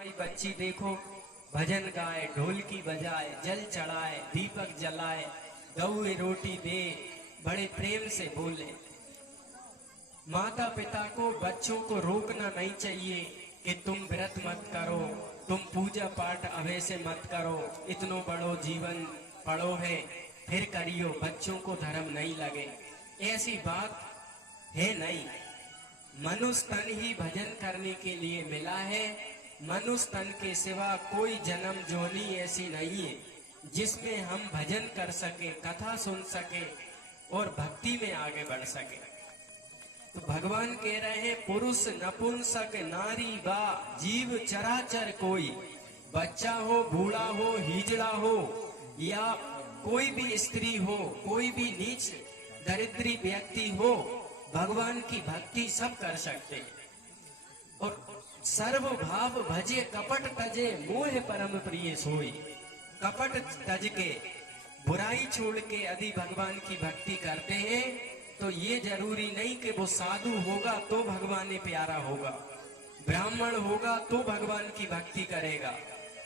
बच्ची देखो भजन गाए, ढोलकी बजाए, जल चढ़ाए, दीपक जलाए, गौए रोटी दे, बड़े प्रेम से बोले। माता पिता को बच्चों को रोकना नहीं चाहिए कि तुम व्रत मत करो, तुम पूजा पाठ अभे से मत करो, इतनो बड़ो जीवन पड़ो है फिर करियो, बच्चों को धर्म नहीं लगे, ऐसी बात है नहीं। मनुष्य तन ही भजन करने के लिए मिला है। मनुष्य तन के सिवा कोई जन्म जोनी ऐसी नहीं है जिसमें हम भजन कर सके, कथा सुन सके और भक्ति में आगे बढ़ सके। तो भगवान कह रहे हैं, पुरुष नपुंसक नारी बा जीव चराचर कोई, बच्चा हो, बूढ़ा हो, हिजड़ा हो या कोई भी स्त्री हो, कोई भी नीच दरिद्री व्यक्ति हो, भगवान की भक्ति सब कर सकते हैं। और सर्व भाव भजे कपट तजे, मोह परम प्रिय सोई। कपट तज के, बुराई छोड़ के यदि भगवान की भक्ति करते हैं तो ये जरूरी नहीं कि वो साधु होगा तो भगवान ने प्यारा होगा, ब्राह्मण होगा तो भगवान की भक्ति करेगा।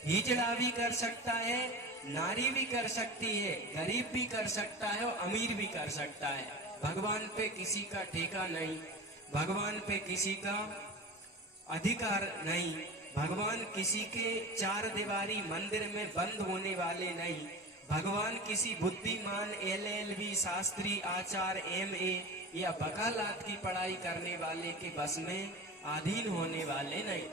हिजड़ा भी कर सकता है, नारी भी कर सकती है, गरीब भी कर सकता है और अमीर भी कर सकता है। भगवान पे किसी का ठेका नहीं, भगवान पे किसी का अधिकार नहीं, भगवान किसी के चार दीवारी मंदिर में बंद होने वाले नहीं, भगवान किसी बुद्धिमान LLB शास्त्री आचार्य MA या वकालत की पढ़ाई करने वाले के बस में अधीन होने वाले नहीं।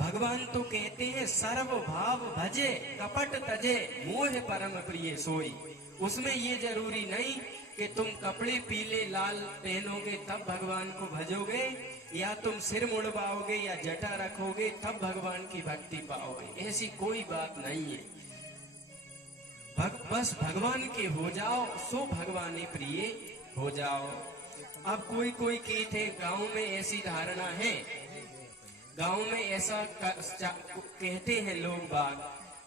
भगवान तो कहते हैं सर्व भाव भजे कपट तजे, मोह परम प्रिय सोई। उसमें ये जरूरी नहीं कि तुम कपड़े पीले लाल पहनोगे तब भगवान को भजोगे, या तुम सिर मुड़वाओगे या जटा रखोगे तब भगवान की भक्ति पाओगे, ऐसी कोई बात नहीं है। बस भगवान के हो जाओ सो भगवान प्रिय हो जाओ। अब कोई कहते हैं गांव में ऐसी धारणा है, गांव में ऐसा कहते हैं लोग बाग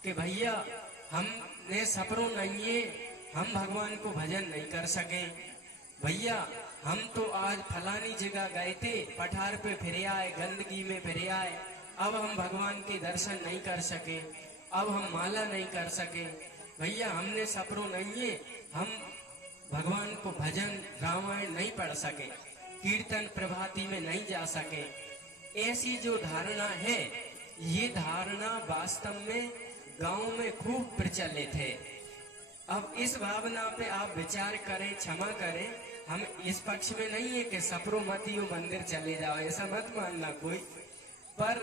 कि भैया हमने सपरों नहीं है, हम भगवान को भजन नहीं कर सके। भैया हम तो आज फलानी जगह गए थे, पठार पे फिर आए, गंदगी में फिर आए, अब हम भगवान के दर्शन नहीं कर सके, अब हम माला नहीं कर सके। भैया हमने सपरों नहीं है, हम भगवान को भजन रामायण नहीं पढ़ सके, कीर्तन प्रभाती में नहीं जा सके। ऐसी जो धारणा है, ये धारणा वास्तव में गांव में खूब प्रचलित है। अब इस भावना पे आप विचार करें, क्षमा करें, हम इस पक्ष में नहीं है कि सपरो मतियो मंदिर चले जाओ, ऐसा मत मानना कोई। पर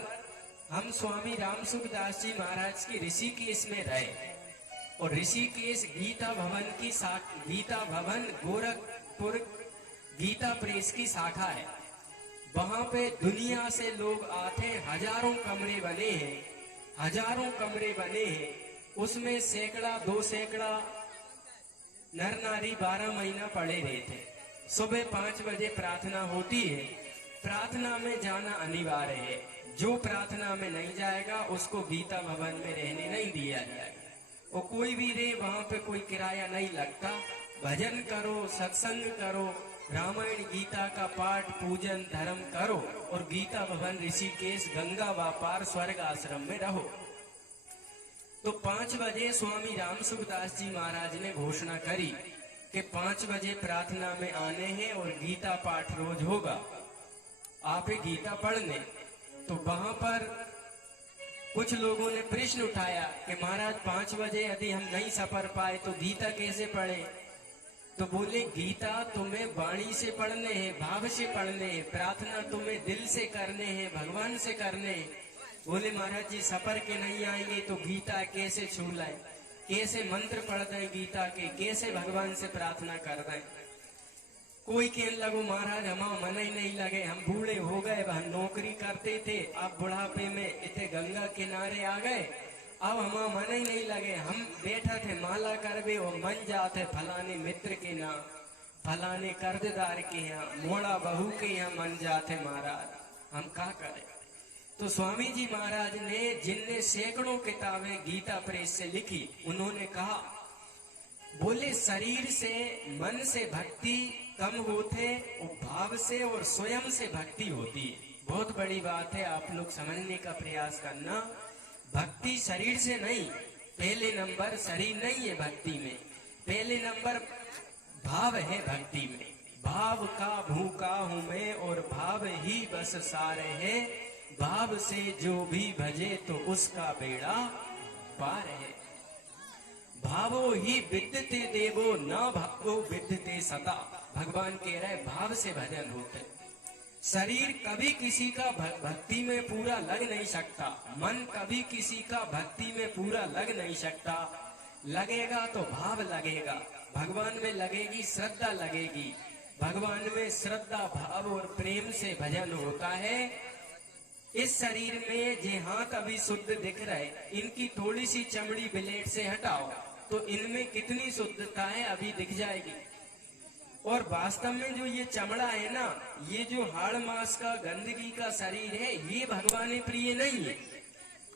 हम स्वामी रामसुखदास जी महाराज की ऋषिकेश में रहे, और ऋषिकेश गीता भवन गोरखपुर गीता प्रेस की शाखा है। वहां पे दुनिया से लोग आते हैं, हजारों कमरे बने हैं, हजारों कमरे बने हैं, उसमें सैकड़ा 2 सैकड़ा नर नारी 12 महीना पड़े रहते। सुबह 5 बजे प्रार्थना होती है, प्रार्थना में जाना अनिवार्य है। जो प्रार्थना में नहीं जाएगा उसको गीता भवन में रहने नहीं दिया जाएगा। और कोई भी रहे, वहां पे कोई किराया नहीं लगता। भजन करो, सत्संग करो, रामायण गीता का पाठ पूजन धर्म करो और गीता भवन ऋषिकेश गंगा व्यापार स्वर्ग आश्रम में रहो। तो 5 बजे स्वामी रामसुखदास जी महाराज ने घोषणा करी कि 5 बजे प्रार्थना में आने हैं और गीता पाठ रोज होगा, आप गीता पढ़ने। तो वहां पर कुछ लोगों ने प्रश्न उठाया कि महाराज 5 बजे यदि हम नहीं सफर पाए तो गीता कैसे पढ़े? तो बोले गीता तुम्हें वाणी से पढ़ने हैं, भाव से पढ़ने हैं, प्रार्थना तुम्हें दिल से करने हैं, भगवान से करने हैं। बोले महाराज जी सफर के नहीं आएंगे तो गीता कैसे छू लाए, कैसे मंत्र पढ़ दें गीता के, कैसे भगवान से प्रार्थना कर दें? कोई कहने लगो महाराज हमारा मन ही नहीं लगे, हम बूढ़े हो गए, हम नौकरी करते थे, अब बुढ़ापे में इतने गंगा किनारे आ गए, अब हमारा मन ही नहीं लगे, हम बैठा थे माला करवे और मन जाते फलाने मित्र के नाम, फलाने कर्जदार के यहाँ, मोड़ा बहू के यहाँ मन जाते महाराज, हम क्या करें? तो स्वामी जी महाराज ने, जिनने सैकड़ों किताबें गीता प्रेस से लिखी, उन्होंने कहा, बोले शरीर से मन से भक्ति कम होते और भाव से और स्वयं से भक्ति होती है। बहुत बड़ी बात है, आप लोग समझने का प्रयास करना। भक्ति शरीर से नहीं, पहले नंबर शरीर नहीं है भक्ति में, पहले नंबर भाव है भक्ति में। भाव का भूखा हूं मैं और भाव ही बस सारे है, भाव से जो भी भजे तो उसका बेड़ा पार है। भावो ही विद्यते देवो न भावो विद्यते सदा। भगवान कह रहे भाव से भजन होते। शरीर कभी किसी का भक्ति में पूरा लग नहीं सकता, मन कभी किसी का भक्ति में पूरा लग नहीं सकता। लगेगा तो भाव लगेगा, भगवान में लगेगी श्रद्धा लगेगी। भगवान में श्रद्धा भाव और प्रेम से भजन होता है। इस शरीर में जे हाथ अभी शुद्ध दिख रहे, इनकी थोड़ी सी चमड़ी ब्लेड से हटाओ तो इनमें कितनी शुद्धता है अभी दिख जाएगी। और वास्तव में जो ये चमड़ा है ना, ये जो हाड़ मांस का गंदगी का शरीर है, ये भगवान प्रिय नहीं है।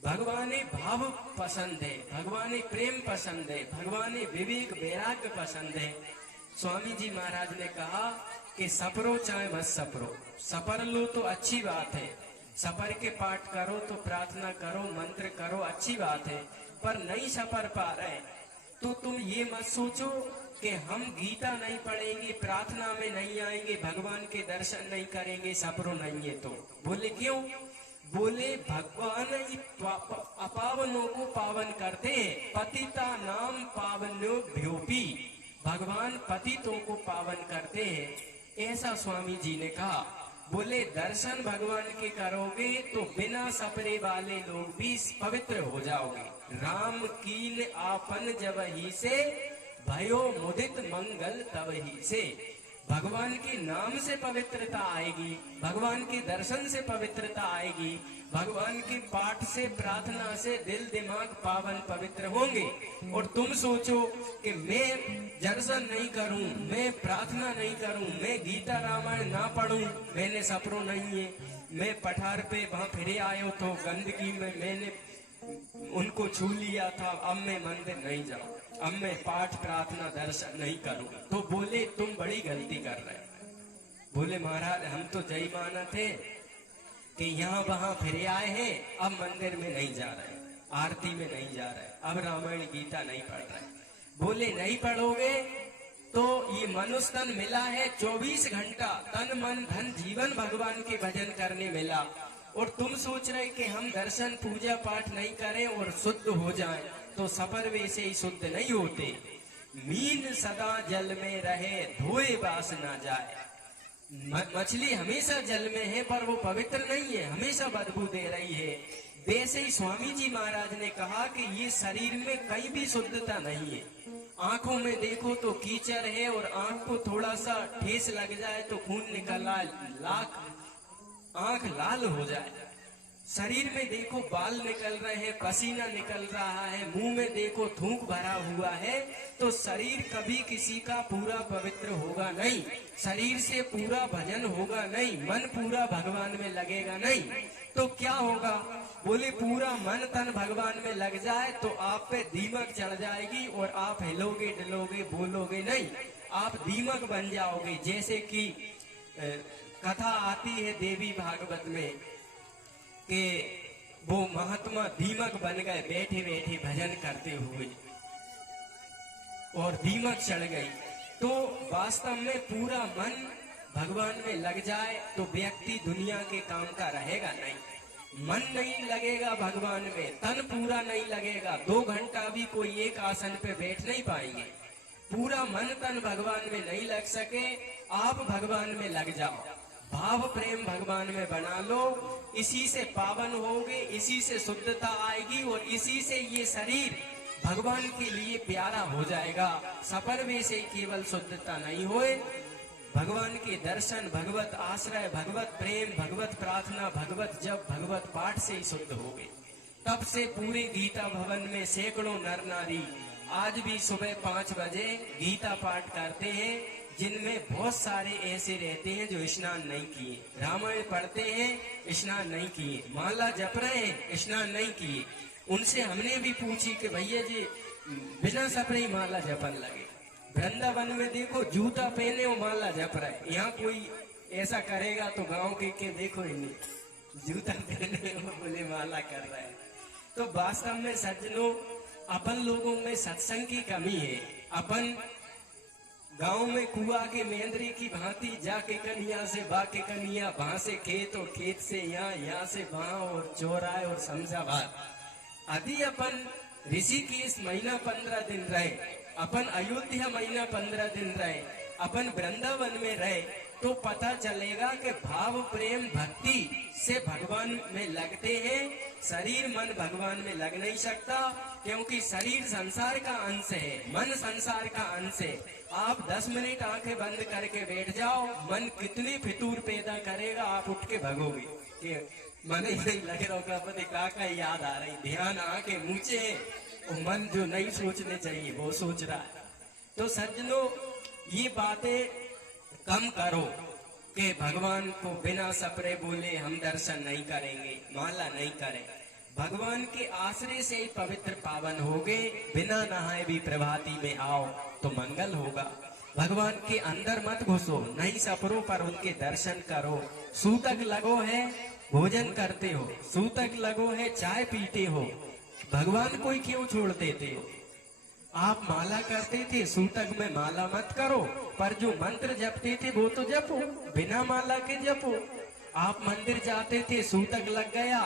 भगवान भाव पसंद है, भगवान प्रेम पसंद है, भगवान विवेक वैराग्य पसंद है। स्वामी जी महाराज ने कहा कि सपरो चाहे मत सपरो, सपर लो तो अच्छी बात है, सपर के पाठ करो तो प्रार्थना करो, मंत्र करो, अच्छी बात है। पर नहीं सपर पा रहे तो तुम ये मत सोचो कि हम गीता नहीं पढ़ेंगे, प्रार्थना में नहीं आएंगे, भगवान के दर्शन नहीं करेंगे, सपरो नहीं है तो। बोले क्यों? बोले भगवान अपावनों को पावन करते हैं, पतिता नाम पावनो भ्योपी। भगवान पतितों को पावन करते हैं, ऐसा स्वामी जी ने कहा। बोले दर्शन भगवान के करोगे तो बिना सपरे वाले लोग भी पवित्र हो जाओगे। राम कीन आपन जब ही से, भयो मुदित मंगल तब ही से। भगवान के नाम से पवित्रता आएगी, भगवान के दर्शन से पवित्रता आएगी, भगवान के पाठ से प्रार्थना से दिल दिमाग पावन पवित्र होंगे। और तुम सोचो कि मैं दर्शन नहीं करूं, मैं प्रार्थना नहीं करूं, मैं गीता रामायण ना पढ़ूं, मैंने सपरो नहीं है, मैं पठार पे वहां फिरे आयो तो गंदगी में मैंने उनको छू लिया था, अब मैं मंदिर नहीं जाऊं, अब मैं पाठ प्रार्थना दर्शन नहीं करूं। तो बोले तुम बड़ी गलती कर रहे हो। बोले महाराज हम तो जय माना थे कि यहाँ वहां फिरे आए हैं, अब मंदिर में नहीं जा रहे, आरती में नहीं जा रहे, अब रामायण गीता नहीं पढ़ रहे। बोले नहीं पढ़ोगे तो ये मनुष्य तन मिला है 24 घंटा, तन मन धन जीवन भगवान के भजन करने मिला। और तुम सोच रहे कि हम दर्शन पूजा पाठ नहीं करें और शुद्ध हो जाएं, तो सपर वैसे ही शुद्ध नहीं होते। मीन सदा जल में रहे, धोए बास ना जाए। मछली हमेशा जल में है पर वो पवित्र नहीं है, हमेशा बदबू दे रही है। वैसे ही स्वामी जी महाराज ने कहा कि ये शरीर में कहीं भी शुद्धता नहीं है। आंखों में देखो तो कीचड़ है, और आंख को थोड़ा सा ठेस लग जाए तो खून निकल आए, लाख आंख लाल हो जाए। शरीर में देखो बाल निकल रहे हैं, पसीना निकल रहा है, मुंह में देखो थूक भरा हुआ है, तो शरीर कभी किसी का पूरा पवित्र होगा नहीं, शरीर से पूरा भजन होगा नहीं, मन पूरा भगवान में लगेगा नहीं। तो क्या होगा? बोले पूरा मन तन भगवान में लग जाए तो आप पे दीमक चढ़ जाएगी और आप हिलोगे डलोगे बोलोगे नहीं, आप दीमक बन जाओगे। जैसे कि कथा आती है देवी भागवत में कि वो महात्मा दीमक बन गए बैठे बैठे भजन करते हुए, और दीमक चढ़ गई। तो वास्तव में पूरा मन भगवान में लग जाए तो व्यक्ति दुनिया के काम का रहेगा नहीं। मन नहीं लगेगा भगवान में, तन पूरा नहीं लगेगा, 2 घंटा भी कोई एक आसन पे बैठ नहीं पाएंगे। पूरा मन तन भगवान में नहीं लग सके, आप भगवान में लग जाओ, भाव प्रेम भगवान में बना लो, इसी से पावन होगे, इसी से शुद्धता आएगी, और इसी से ये शरीर भगवान के लिए प्यारा हो जाएगा। सपर में से केवल शुद्धता नहीं होए, भगवान के दर्शन, भगवत आश्रय, भगवत प्रेम, भगवत प्रार्थना, भगवत जप, भगवत पाठ से ही शुद्ध होगे। तब से पूरे गीता भवन में सैकड़ों नर नारी आज भी सुबह 5 बजे गीता पाठ करते हैं, जिनमें बहुत सारे ऐसे रहते हैं जो स्नान नहीं किए, रामायण पढ़ते हैं स्नान नहीं किए, माला जप रहे हैं स्नान नहीं किए। उनसे हमने भी पूछी कि भैया जी बिना सपरे ही माला जपन लगे। वृंदावन में देखो जूता पहने और माला जप रहे, यहाँ कोई ऐसा करेगा तो गांव के देखो इन्हें जूता पहने वो बोले माला कर रहे हैं। तो वास्तव में सज्जनों, अपन लोगों में सत्संग की कमी है। अपन गांव में कुआ के मेंदरी की भांति जाके कनिया से बाके कनिया, वहां से खेत और खेत से यहाँ से वहां, और चौराहे और समझाबाद। यदि अपन ऋषिकेश महीना 15 दिन रहे, अपन अयोध्या महीना 15 दिन रहे, अपन वृंदावन में रहे, तो पता चलेगा कि भाव प्रेम भक्ति से भगवान में लगते हैं। शरीर मन भगवान में लग नहीं सकता, क्योंकि शरीर संसार का अंश है, मन संसार का अंश है। आप 10 मिनट आंखें बंद करके बैठ जाओ, मन कितनी फितूर पैदा करेगा, आप उठ के भगोगे कि मन ही नहीं लग रहा होगा, पता काका याद आ रही, ध्यान आके मुझे, और मन जो नहीं सोचने चाहिए वो सोच रहा है। तो सज्जनों, ये बातें कम करो कि भगवान को बिना सपरे बोले हम दर्शन नहीं करेंगे, माला नहीं करें। भगवान के आश्रय से ही पवित्र पावन होगे। बिना नहाए भी प्रभाती में आओ तो मंगल होगा। भगवान के अंदर मत घुसो, नहीं सपरों पर उनके दर्शन करो। सूतक लगो है, भोजन करते हो, सूतक लगो है, चाय पीते हो, भगवान को ही क्यों छोड़ देते हो? आप माला करते थे, सूतक में माला मत करो, पर जो मंत्र जपते थे वो तो जपो, बिना माला के जपो। आप मंदिर जाते थे, सूतक लग गया,